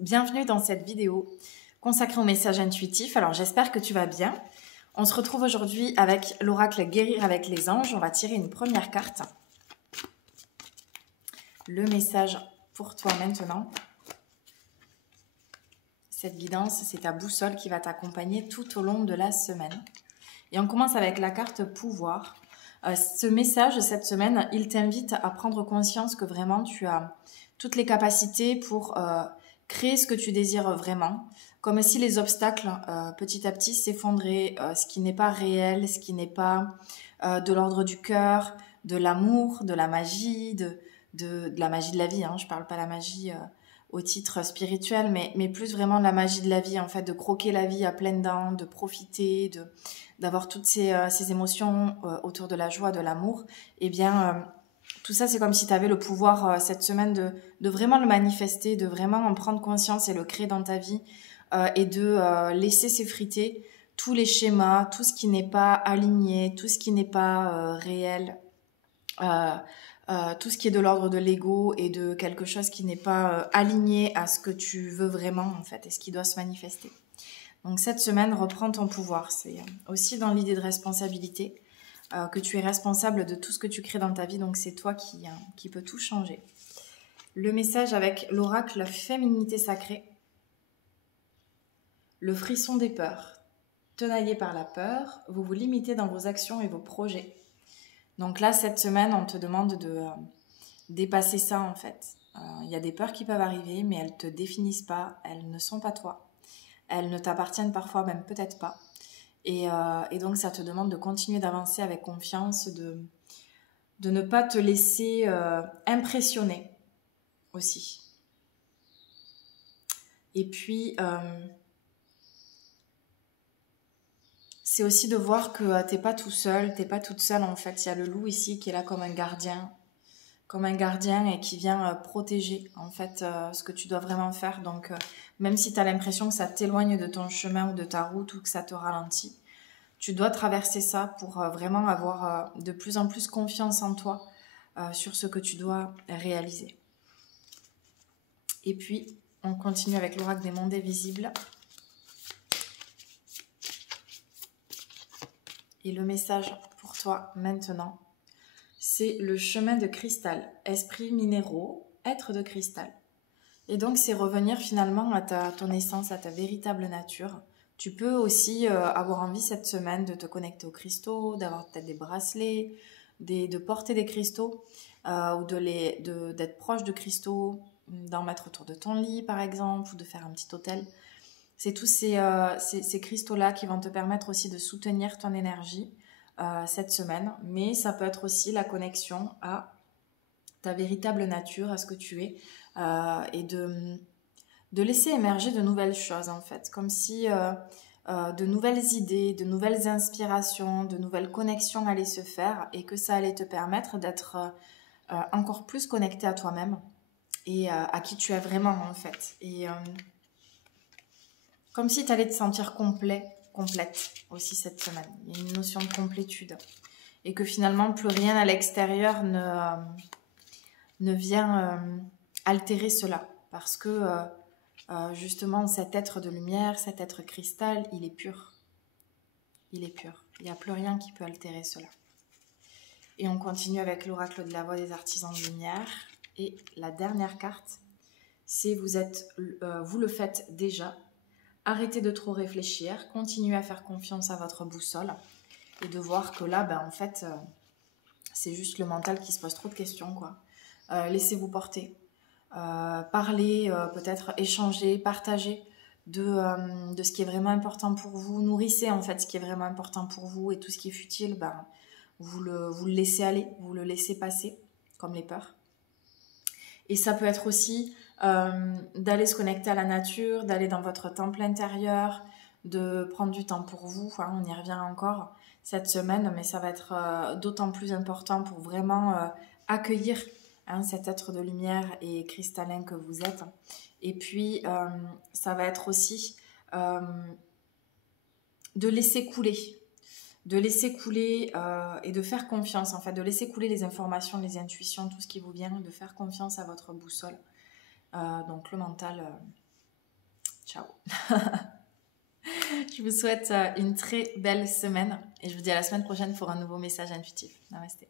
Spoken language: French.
bienvenue dans cette vidéo consacrée au message intuitif. Alors j'espère que tu vas bien. On se retrouve aujourd'hui avec l'oracle Guérir avec les anges. On va tirer une première carte. Le message pour toi maintenant. Cette guidance, c'est ta boussole qui va t'accompagner tout au long de la semaine. Et on commence avec la carte pouvoir. Ce message, cette semaine, il t'invite à prendre conscience que vraiment tu as toutes les capacités pour créer ce que tu désires vraiment. Comme si les obstacles, petit à petit, s'effondraient, ce qui n'est pas réel, ce qui n'est pas de l'ordre du cœur, de l'amour, de la magie, de la magie de la vie. Hein. Je ne parle pas de la magie au titre spirituel, mais plus vraiment de la magie de la vie, en fait, de croquer la vie à pleines dents, de profiter, d'avoir toutes ces émotions autour de la joie, de l'amour. Eh bien, tout ça, c'est comme si tu avais le pouvoir cette semaine de vraiment le manifester, de vraiment en prendre conscience et le créer dans ta vie et de laisser s'effriter tous les schémas, tout ce qui n'est pas aligné, tout ce qui n'est pas réel, tout ce qui est de l'ordre de l'ego et de quelque chose qui n'est pas aligné à ce que tu veux vraiment en fait et ce qui doit se manifester. Donc cette semaine, reprends ton pouvoir. C'est aussi dans l'idée de responsabilité, que tu es responsable de tout ce que tu crées dans ta vie, donc c'est toi qui peux tout changer. Le message avec l'oracle féminité sacrée. Le frisson des peurs. Tenaillé par la peur, vous vous limitez dans vos actions et vos projets. Donc là, cette semaine, on te demande de dépasser ça en fait. Il y a des peurs qui peuvent arriver, mais elles ne te définissent pas, elles ne sont pas toi. Elles ne t'appartiennent parfois même peut-être pas. Et donc, ça te demande de continuer d'avancer avec confiance, de ne pas te laisser impressionner aussi. Et puis, c'est aussi de voir que t'es pas tout seul, t'es pas toute seule en fait. Il y a le loup ici qui est là comme un gardien et qui vient protéger en fait ce que tu dois vraiment faire. Donc, même si tu as l'impression que ça t'éloigne de ton chemin ou de ta route ou que ça te ralentit, tu dois traverser ça pour vraiment avoir de plus en plus confiance en toi sur ce que tu dois réaliser. Et puis, on continue avec l'oracle des mondes invisibles. Et le message pour toi maintenant, c'est le chemin de cristal, esprit minéraux, être de cristal. Et donc, c'est revenir finalement à ton essence, à ta véritable nature. Tu peux aussi avoir envie cette semaine de te connecter aux cristaux, d'avoir peut-être des bracelets, de porter des cristaux ou d'être proche de cristaux, d'en mettre autour de ton lit par exemple, ou de faire un petit hôtel. C'est tous ces cristaux-là qui vont te permettre aussi de soutenir ton énergie cette semaine. Mais ça peut être aussi la connexion à ta véritable nature, à ce que tu es, et de laisser émerger de nouvelles choses en fait, comme si de nouvelles idées, de nouvelles inspirations, de nouvelles connexions allaient se faire et que ça allait te permettre d'être encore plus connecté à toi-même et à qui tu es vraiment en fait. Et comme si tu allais te sentir complète aussi cette semaine. Il y a une notion de complétude et que finalement plus rien à l'extérieur ne vient altérer cela parce que justement cet être de lumière, cet être cristal, il est pur. Il est pur. Il n'y a plus rien qui peut altérer cela. Et on continue avec l'oracle de la voix des artisans de lumière. Et la dernière carte, c'est vous le faites déjà. Arrêtez de trop réfléchir, continuez à faire confiance à votre boussole et de voir que là, en fait, c'est juste le mental qui se pose trop de questions, quoi. Laissez-vous porter. Parler, peut-être échanger, partager de ce qui est vraiment important pour vous. Nourrissez en fait ce qui est vraiment important pour vous et tout ce qui est futile, vous le laissez aller, vous le laissez passer, comme les peurs. Et ça peut être aussi d'aller se connecter à la nature, d'aller dans votre temple intérieur, de prendre du temps pour vous. Hein, on y revient encore cette semaine, mais ça va être d'autant plus important pour vraiment accueillir cet être de lumière et cristallin que vous êtes. Et puis, ça va être aussi de laisser couler. De laisser couler et de faire confiance, en fait, de laisser couler les informations, les intuitions, tout ce qui vous vient, de faire confiance à votre boussole. Donc le mental Ciao. Je vous souhaite une très belle semaine et je vous dis à la semaine prochaine pour un nouveau message intuitif. Namasté.